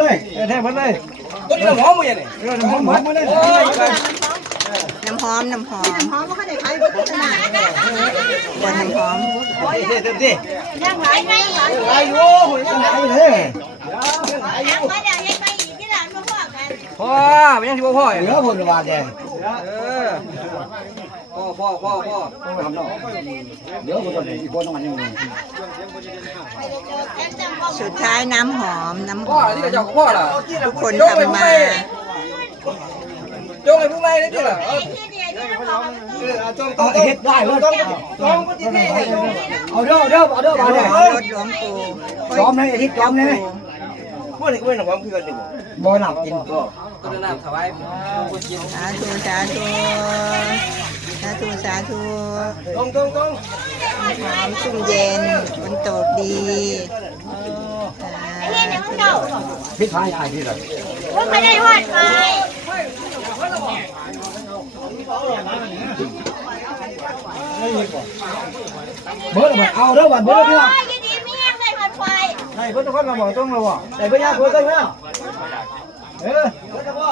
เลยแท้หมดเลยตัวนี้น้ำหอมมั้ยเนี่ยน้ำหอมมาเลยน้ำหอมน้ำหอมมันก็ได้ขายบนตลาดบนน้ำหอมเต็มที่ยังหลายไหมหลายอยู่ยังหลายเลยยังมาเดี๋ยวยังไปอีกที่ร้านมาพ่อกันพ่อไม่ยังที่พ่อเหลือคนละบาทแดงพ่อทำเนาะเดี๋ยวคนอีกคนต้องมาอย่างนี้สุดท้ายน้ำหอมพ่อที่จะพ่อล่ะทุกคนทำมาจงไอ้พวกไรนี่ล่ะเฮ็ดได้เลยเอาเด้อมาเด้อรถหลวงปู่จอมเลยทิศจอมเลยพวกนี้ก็เป็นน้ำหอมคือกันดิบ่หนักกินก็น้ำถวายสาธุสาธุตรงหอมชุ่มเย็นฝนตกดีพิพายอะไรที่ไหนว่าไม่ได้หอดไปเบอร์มันเอาเด้อวันเบอร์พี่น้องยินดีไม่ยังได้หอดไปใช่เพื่อนทุกคนมาบอกต้องเราอ่ะแต่ไม่ยากเพื่อนต้องนะเพื่อนพ่อ